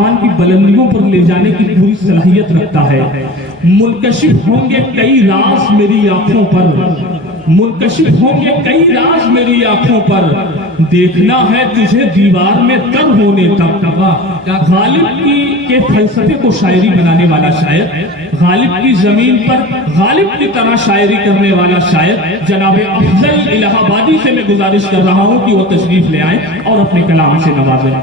आसमान की बुलंदियों पर ले जाने की पूरी सलाहियत रखता है। मुनकशिफ होंगे कई राज मेरी आंखों पर, मुनकशिफ होंगे कई राज मेरी आंखों पर, देखना है तुझे दीवार में तर होने तक। गालिब के फलसफे को शायरी बनाने वाला शायर, गालिब की जमीन पर गालिब की तरह शायरी करने वाला शायर जनाब अफजल इलाहाबादी से मैं गुजारिश कर रहा हूं कि वो तशरीफ ले आए और अपने कलाम से नवाजें।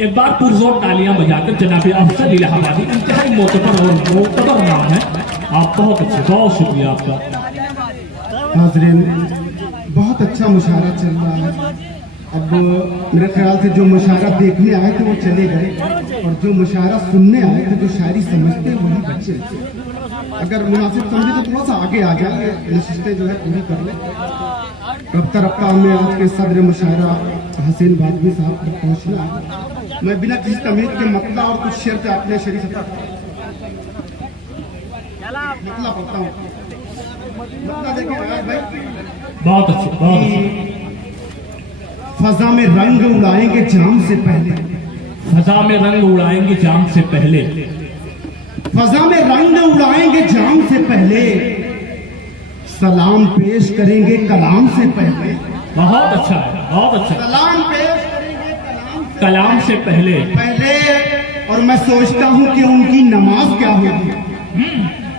एक बार पुरजोर तालियां बजाकर जनाब अफजल इलाहाबादी, इंतहाई मोतबर और मोतबर नाम है आप, बहुत अच्छे, बहुत शुक्रिया आपका। नाज़रीन, बहुत अच्छा मुशायरा चल रहा है। अब मेरे ख्याल से जो मुशायरा देखने आए थे वो चले गए, और जो मुशायरा सुनने आए थे, जो शायरी समझते वही बच्चे। अगर मुनासिब समझे तो थोड़ा सा आगे आ जाए, नशिस्तें जो है पूरी कर ले। रफ्ता रफ्ता हमें आज के सदर मुशायरा हसीन बादवी साहब तक पहुँचना है। मैं बिना किसी तमीज़ के मतला और कुछ शेर से आपने शरीफ मतला पढ़ता हूँ। मतला देखिए भाई, बहुत अच्छे, बहुत अच्छे। फजा में रंग उड़ाएंगे जाम से पहले, फजा में रंग उड़ाएंगे जाम से पहले, फजा में रंग उड़ाएंगे जाम से पहले, सलाम पेश करेंगे कलाम से पहले। बहुत अच्छा है, बहुत अच्छा। सलाम पेश कलाम से पहले पहले। और मैं सोचता हूँ कि उनकी नमाज क्या होगी,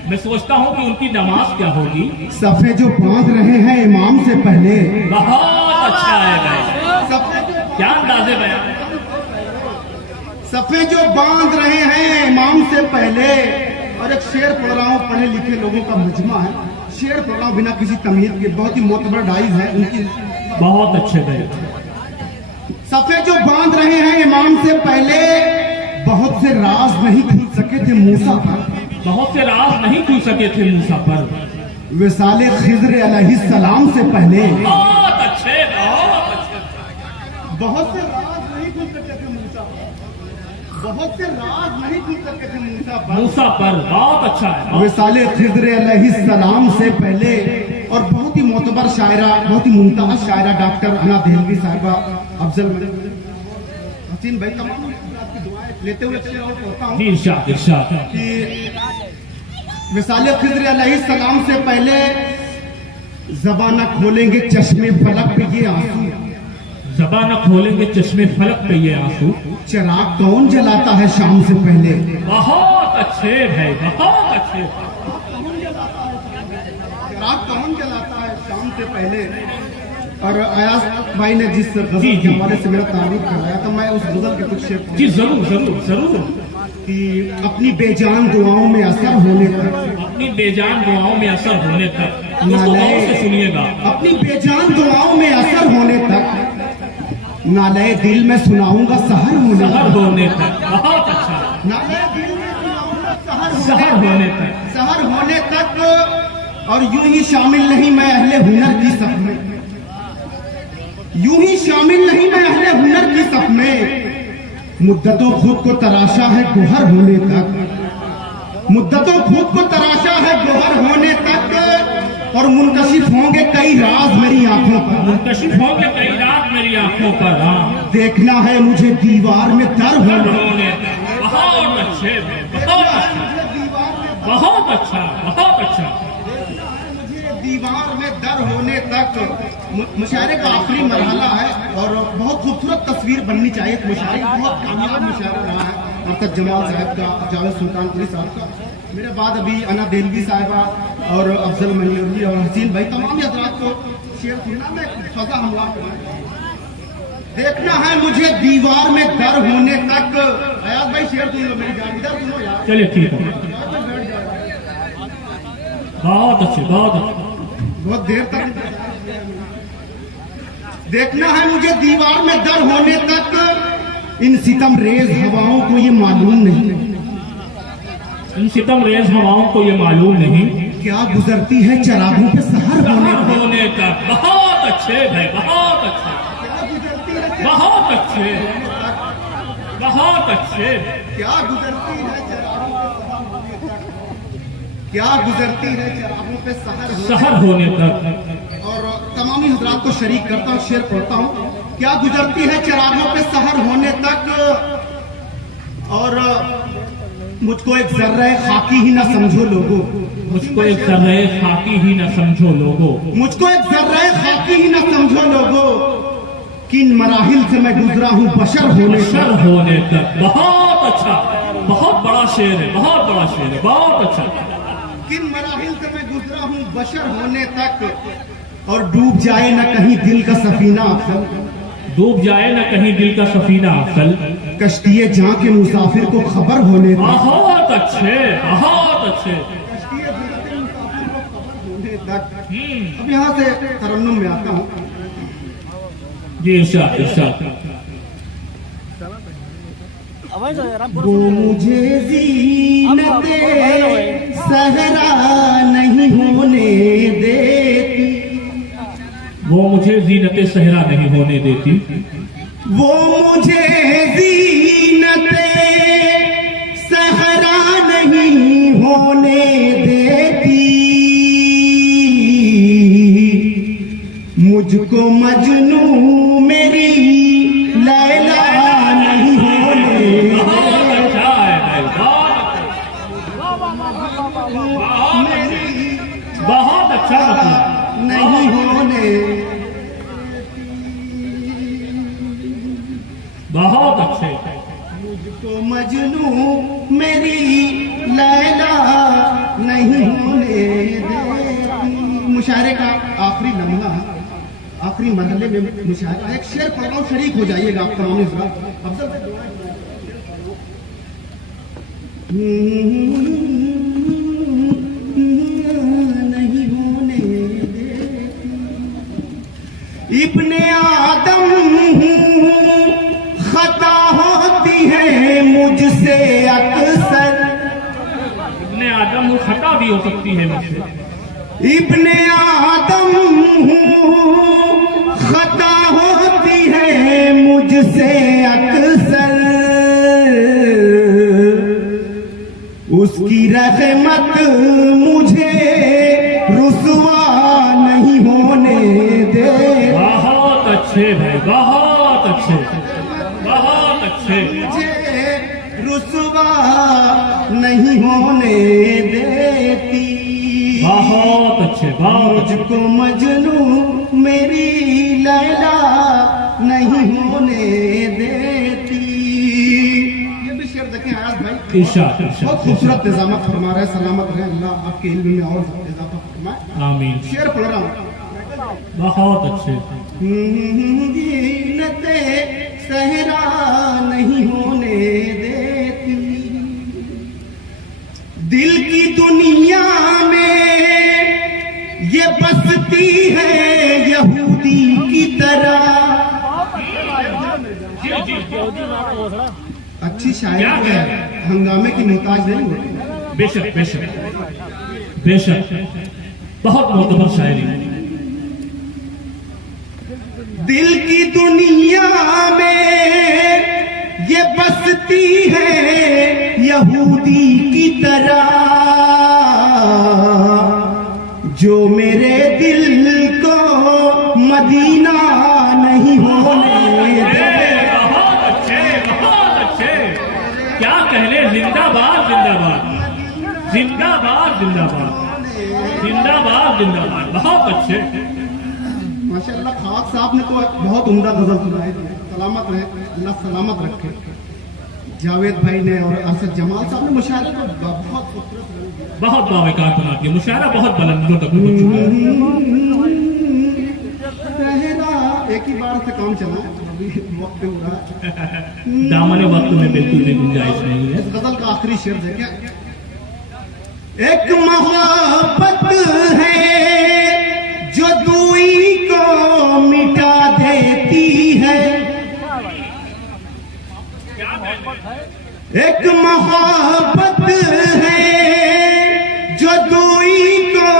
मैं सोचता हूँ कि उनकी नमाज क्या होगी। सफे जो बांध रहे हैं इमाम से पहले। बहुत अच्छा है भाई, सफे क्या अंदाजे बयान। सफे जो बांध रहे हैं इमाम से पहले। और एक शेर पढ़ रहा हूँ, पढ़े लिखे लोगों का मजमा है, शेर पढ़ रहा हूँ बिना किसी तमीज के, बहुत ही मोतबर डाइज है उनकी। बहुत अच्छे भाई। सफे जो बांध रहे हैं इमाम से पहले, बहुत से राज नहीं खुल सके थे मूसा पर, बहुत से राज नहीं खुल सके थे मूसा पर, विसाले खिज़्र अलैहिस्सलाम से पहले। बहुत अच्छे, बहुत अच्छे। बहुत से राज नहीं खुल सके थे मूसा पर, बहुत से राज नहीं खुल सके थे मूसा पर, बहुत अच्छा है। विसाले खिज़्र अलैहिस्सलाम से पहले। और बहुत ही मोतबर शायरा, बहुत ही मुमताज शायरा डॉक्टर अना देहलवी साहिबा, अफजल हसीन भाई, तमाम आपकी दुआएं लेते हुए पढ़ता हूँ कि विसाले खिज़्र अलैहिस्सलाम से पहले ज़बाना खोलेंगे चश्मे फलक पे ये आंसू, ज़बाना खोलेंगे चश्मे फलक पे ये आंसू, चिराग कौन जलाता है शाम से पहले। बहुत अच्छे भाई, बहुत अच्छे। चिराग कौन जलाता है शाम से पहले। और अयाज भाई ने जिस गजल के हवाले से मेरा तारीफ कराया था, मैं उस गजल के कुछ शेर जी जरूर जरूर जरूर। कि अपनी बेजान दुआओं में असर होने तक, अपनी बेजान दुआओं में असर होने तक, से सुनिएगा। अपनी बेजान दुआओं में असर होने तक, नाले दिल में सुनाऊंगा सहर होने तक। बहुत अच्छा। नाले दिल में सुनाऊंगा सहर होने तक, सहर होने तक। और यूं ही शामिल नहीं मैं अहले हुनर की सफ में, यूं ही शामिल नहीं मैं अहले हुनर की सफ में। मुद्दतों खुद को तराशा है गोहर होने तक, मुद्दतों खुद को तराशा है गोहर होने तक। और मुनकशिफ होंगे कई राज मेरी आंखों पर, मुनकशिफ होंगे कई राज मेरी आंखों पर। हाँ, देखना है मुझे दीवार में दर होने तक। बहुत अच्छे, बहुत अच्छा, बहुत अच्छा, बहुत अच्छा। दीवार में दर होने तक। मुशायरे का आखिरी मरहला है और बहुत खूबसूरत तस्वीर बननी चाहिए। मुशायरे बहुत कामयाब मुशायरा रहा है अर्थात जमाल साहब का, जावेद सुल्तानपुरी साहब का, मेरे बाद अभी अना देहलवी साहिबा और अफजल मंजूरी और हसीन भाई, तमाम हजरात को शेर सुनना में फजा हमला। देखना है मुझे दीवार में दर होने तक। अयाज भाई शेर सुन लो, मेरी जान इधर सुनो यार। चलिए ठीक है, बहुत अच्छे, बहुत अच्छे। बहुत देर तक देखना है मुझे दीवार में दर होने तक। इन सितम रेज हवाओं को ये मालूम नहीं, इन सितम रेज हवाओं को ये मालूम नहीं, क्या गुजरती है चरागों पे सहर होने तक। बहुत अच्छे भाई, बहुत अच्छे, बहुत अच्छे। बहुत अच्छे। क्या गुजरती है चरागों पे सहर होने तक, क्या गुजरती है चरागों पे सहर होने तक। और तमामी हजरात को शरीक करता हूँ, शेर पढ़ता हूँ। क्या गुजरती है चरागों पे सहर होने तक, और मुझको एक जर्रे खाकी ही ना समझो लोगो, मुझको एक जर्रे खाकी ही ना समझो लोगो, मुझको एक जर्रे खाकी ही ना समझो लोगो, किन मराहिल से मैं गुजरा हूँ बशर होने तक। बहुत अच्छा, बहुत बड़ा शेर है, बहुत बड़ा शेर है, बहुत अच्छा। किन मराहिल से मैं गुजरा हूँ बशर होने तक, और डूब जाए न कहीं दिल का सफीना अफसल, डूब जाए न कहीं दिल का सफीना अफसल, कश्तिये जहाँ के मुसाफिर को खबर होने तक। बहुत अच्छे, बहुत अच्छे। कश्तिये जहाँ के मुसाफिर को खबर होने तक। अब यहाँ से तरन्नुम में आता हूँ। जी इरशाद, इरशाद। वो मुझे ज़ीनते सहरा नहीं होने देती, वो मुझे ज़ीनते सहरा नहीं होने देती, वो मुझे ज़ीनते सहरा नहीं होने देती, मुझको मजनू मेरी लैला नहीं होने बहुत अच्छा मतलब नहीं होने, बहुत अच्छे। मुझको मजनू मेरी लैला नहीं होने देती। मुशायरे का आखिरी लम्हा, आखिरी मरहले में मुशायरा, एक शेर पढ़ रहा हूँ, शरीक हो जाइएगा आप तमाम अफजल। नहीं होने देती, इब्ने आदम खता होती है मुझसे अक्सर, इब्ने आदम खता भी हो सकती है मुझसे, इब्ने आदम खता होती है मुझसे अक्सर, उसकी रहमत मुझे रुसवा नहीं होने दे। बहुत अच्छे भाई, बहुत अच्छे, बहुत अच्छे। मुझे रुसवा नहीं होने देती, बहुत अच्छे, बहुत अच्छे। मुझको मजनू मेरी लैला नहीं होने देती। ये भी शेर देखें आयात भाई, इरशाद, इरशाद। बहुत खूबसूरत निजामत फरमा रहे, सलामत रहे अल्लाह आपके इल्म में और इजाफा फरमाए। आमीन। शेर पढ़ रहा हूँ। बहुत अच्छे। ज़ीनते सहरा नहीं होने देती, दिल की दुनिया में ये बसती है यहूदी की तरह। अच्छी शायरी है, हंगामे की मोहताज नहीं होती। बेशक, बेशक, बेशक, बहुत मोतबर शायरी। दिल की दुनिया में ये बसती है यहूदी की तरह, जो मेरे दिल को मदीना नहीं होने दे। बहुत अच्छे, बहुत अच्छे। क्या कहले, जिंदाबाद, जिंदाबाद, जिंदाबाद, जिंदाबाद, जिंदाबाद, जिंदाबाद। बहुत अच्छे। माशाअल्लाह खाक साहब ने तो बहुत उम्दा गजल सुनाए थे। सलामत रहे, अल्लाह सलामत रखे। जावेद भाई ने और असद जमाल साहब ने मुशायरे को बहुत खूबसूरत, बहुत बावकार बना दिया। मुशायरा बहुत बुलंदों तक पहुंच चुका है। एक ही बार से काम चला है, अभी वक्त हो रहा है। दामन वक्त में बिल्कुल भी गुंजाइश नहीं है। इस गजल का आखिरी शेर देखें। एक मोहब्बत है जो दूई को मिटा देती है, एक मोहब्बत है जो दूई को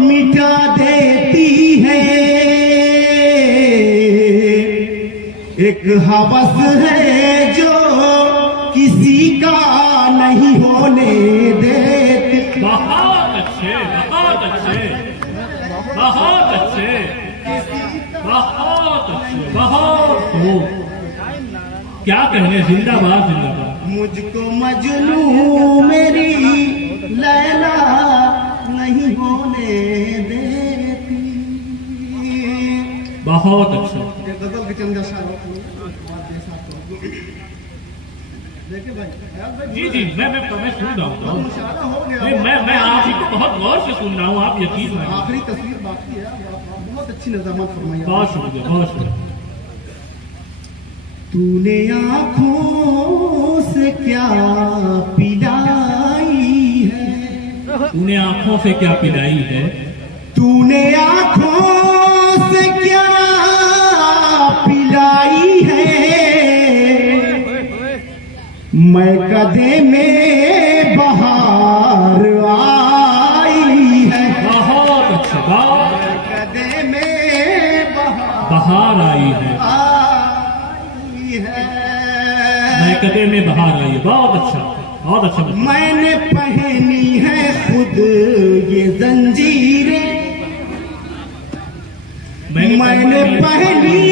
मिटा देती है, एक हवस है जो क्या कहने, जिंदाबाद जिंदाबाद। मुझको मजनू मेरी लैला नहीं होने देती। बहुत अच्छा। ये गजल के चंदा शाह देखिए भाई, जी जी, मैं सुन रहा हूँ। मुशायरा हो गया। नहीं, मैं आप ही को बहुत गौर से सुन रहा हूँ, आप यकीन मानिए। आखिरी तस्वीर बाकी है। बहुत अच्छी नज़ामत फरमाई। बहुत शुक्रिया, बहुत शुक्रिया। तूने आँखों से क्या पिलाई है, तूने आंखों से क्या पिलाई है, तूने आँखों से क्या पिलाई है, मैं कदे में बहार आई है। बहुत अच्छा, बहुत कदे में बहार आई है, आई है। मैं कदे में बहार आई है। बहुत अच्छा, बहुत अच्छा। मैंने पहनी है खुद ये जंजीरें, मैंने पहनी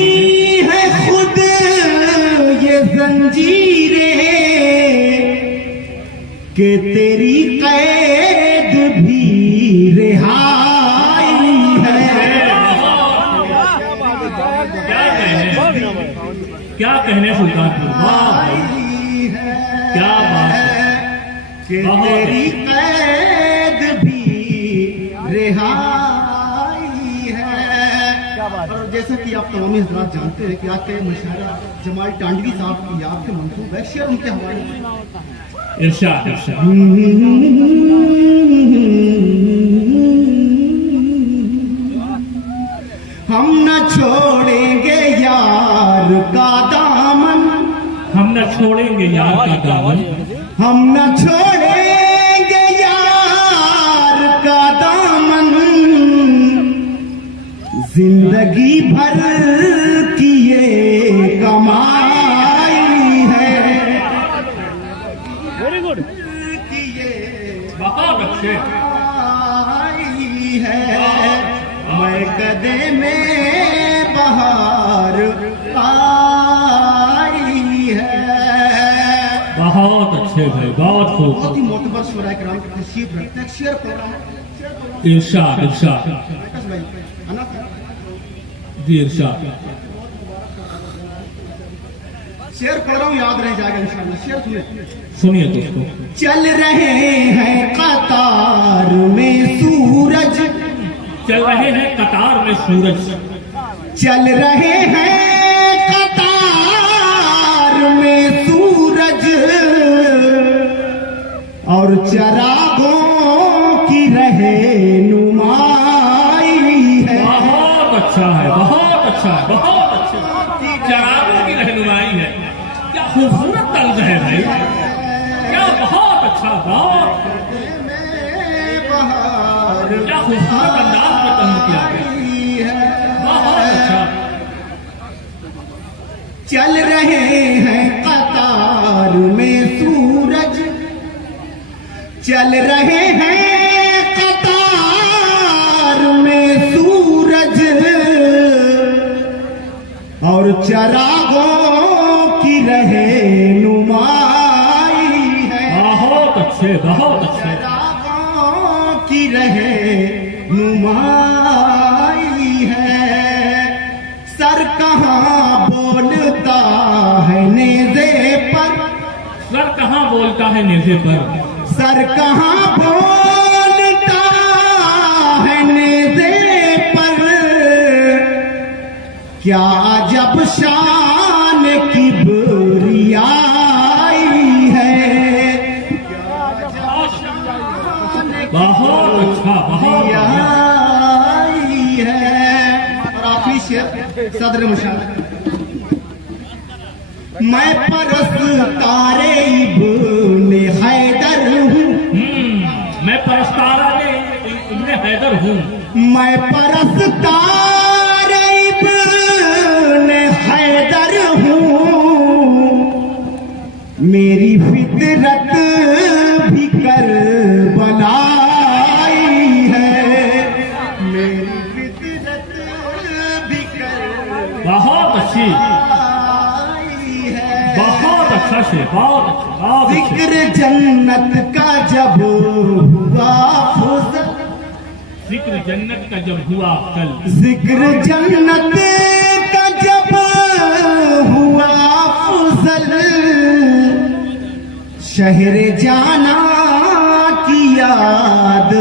है खुद ये जंजीरें, कि तेरी कैद भी रिहाई है। क्या कहने सुल्तानपुर, वाह भाई, क्या बात है। कि तेरी कैद भी रिहाई है। और जैसा कि आप तमामी हजरात जानते हैं कि आज के मुशायरा जमाल टांडवी साहब की याद से मंसूब है। शेर उनके हवाले से। इरशाद इरशाद। हम न छोड़ेंगे यार का दामन, हम न छोड़ेंगे यार का दामन, हम न छोड़ेंगे यार का दामन, जिंदगी भर की ये कमाई है। Very good. बहुत अच्छे। आई है, मैं कदे में बहार आई है। बहुत अच्छे भाई, बहुत खूब। बहुत ही मोतबर शुरा कराम की तशरीफ रखते हैं। शेर पढ़ रहा हूँ। इरशाद इरशाद। भाई अनफ है। जी इरशाद। शेर पढ़ रहा हूँ, याद रह जाएगा इंशाल्लाह। शेर सुने। सुनिए दोस्तों। चल रहे हैं कतार में सूरज, चल रहे हैं कतार में सूरज, चल रहे हैं कतार में सूरज, और चरागों की रहनुमाई है। बहुत अच्छा है, बहुत अच्छा है, बहुत अच्छा। चरागों की रहनुमाई है। क्या खूबसूरत तर्ज है भाई, क्या बहुत अच्छा, बहुत क्या खूबसूरत अंदाज में तर्ज किया गया, बहुत अच्छा। चल रहे हैं कतार में सूरज, चल रहे हैं कतार में सूरज, और चरागों की रहनुमाई है। बहुत अच्छे, बहुत अच्छे। चरागों की रहनुमाई है। सर कहाँ बोलता है नेज़े पर, सर कहाँ बोलता है नेज़े पर, सर कहाँ बोलता है नेज़े पर, क्या जब शान किबरियाई है। बहुत अच्छा, बहुत आई है। और आखिरी शेर सदर मुशायरा। मैं परस्तारे इब्ने हैदर हूँ, मैं परस्तारे इब्ने हैदर हूँ, मैं परस्तारे इब्ने हैदर हूँ, मेरी फितरत भी करबलाई है, मेरी फितरत भी बहुत अच्छी, करबलाई है। अच्छा से, बहुत अच्छे। जिक्र जन्नत का जब हुआ फुजल, जिक्र जन्नत का जब हुआ कल, जिक्र जन्नत का जब हुआ फुजल, शहर जाना की याद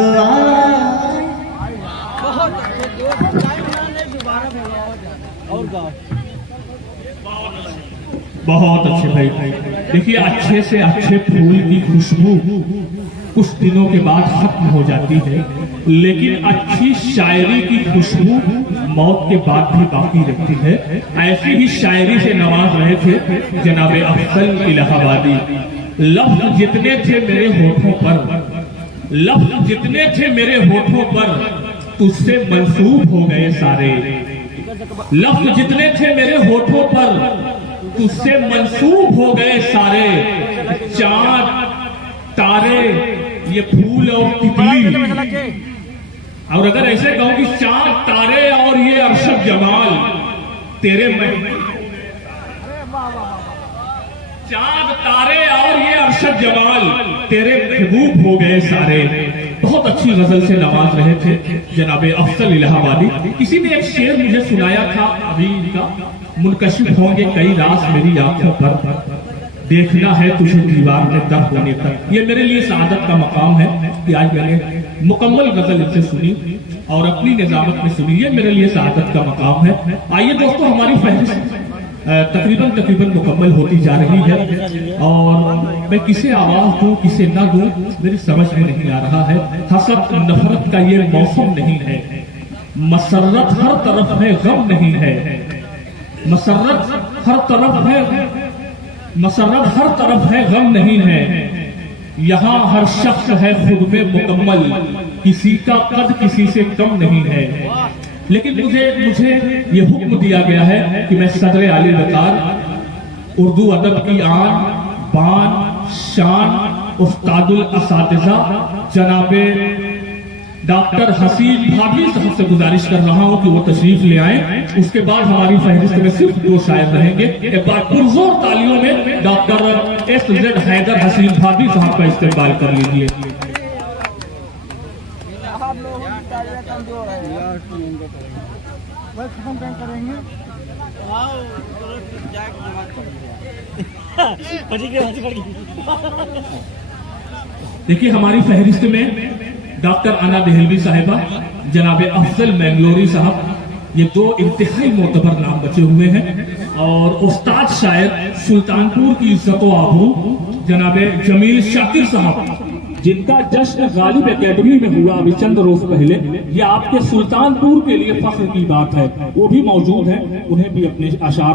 बहुत अच्छे भाई। देखिए अच्छे से अच्छे फूल की खुशबू कुछ दिनों के बाद खत्म हो जाती है, लेकिन अच्छी शायरी की खुशबू मौत के बाद भी बाकी रहती है। ऐसी ही शायरी से नवाज रहे थे जनाबे अफजल इलाहाबादी। लफ्ज जितने थे मेरे होठों पर, लफ्ज जितने थे मेरे होठों पर, तुझसे मंसूब हो गए सारे। लफ्ज जितने थे मेरे होठों पर, तुझसे मंसूब हो गए सारे। चांद तारे ये फूल और तितली, और अगर ऐसे कहूं कि चांद तारे और ये अरशद जमाल तेरे चांद तारे और ये अरशद जमाल तेरे महबूब हो गए सारे। बहुत अच्छी गजल से नवाज रहे थे जनाबे अफजल इलाहाबादी। किसी ने एक शेर मुझे सुनाया था अभी इनका, मुनकशिफ होंगे कई राज मेरी आंखों पर, देखना है तुझे दीवार में दर होने तक। ये मेरे लिए सआदत का मकाम है कि आज मैंने मुकम्मल गजल इनसे सुनी और अपनी निजामत में सुनी। ये मेरे लिए सआदत का मकाम है। आइए दोस्तों, हमारी फहरिस्त तकरीबन मुकम्मल होती जा रही है और मैं किसे आवाज दूं किसे ना दूं मेरी समझ में नहीं आ रहा है। हसद नफरत का ये मौसम नहीं है, मसरत हर तरफ है गम नहीं है। मसरत हर तरफ है, मसरत हर तरफ है गम नहीं है। यहाँ हर शख्स है खुद में मुकम्मल, किसी का कद किसी से कम नहीं है। लेकिन मुझे ये हुक्म दिया गया है कि मैं सदर आली वकार उर्दू अदब की आन बान शान उस्तादुल असातिज़ा जनाबे डॉक्टर हसीन भाभी साहब से गुजारिश कर रहा हूं कि वो तशरीफ ले आए। उसके बाद हमारी फहरिस्त में सिर्फ 2 शायर रहेंगे। एक बार पुरजोर तालियों में डॉक्टर SZ हैदर हसीन भाभी साहब का इस्तेमाल कर लीजिए। देखिए हमारी फहरिस्त में डॉक्टर अना देहलवी साहिबा, जनाबे अफजल मैंगलोरी साहब, ये 2 इंतहाई मोतबर नाम बचे हुए हैं। और उस्ताद शायर सुल्तानपुर की इज्जत व आबरू जनाबे जमील शाकिर साहब, जिनका जश्न गालिब एकेडमी में हुआ अभी चंद रोज पहले। ये आपके सुल्तानपुर के लिए फख्र की बात है, वो भी मौजूद है। उन्हें भी अपने अशार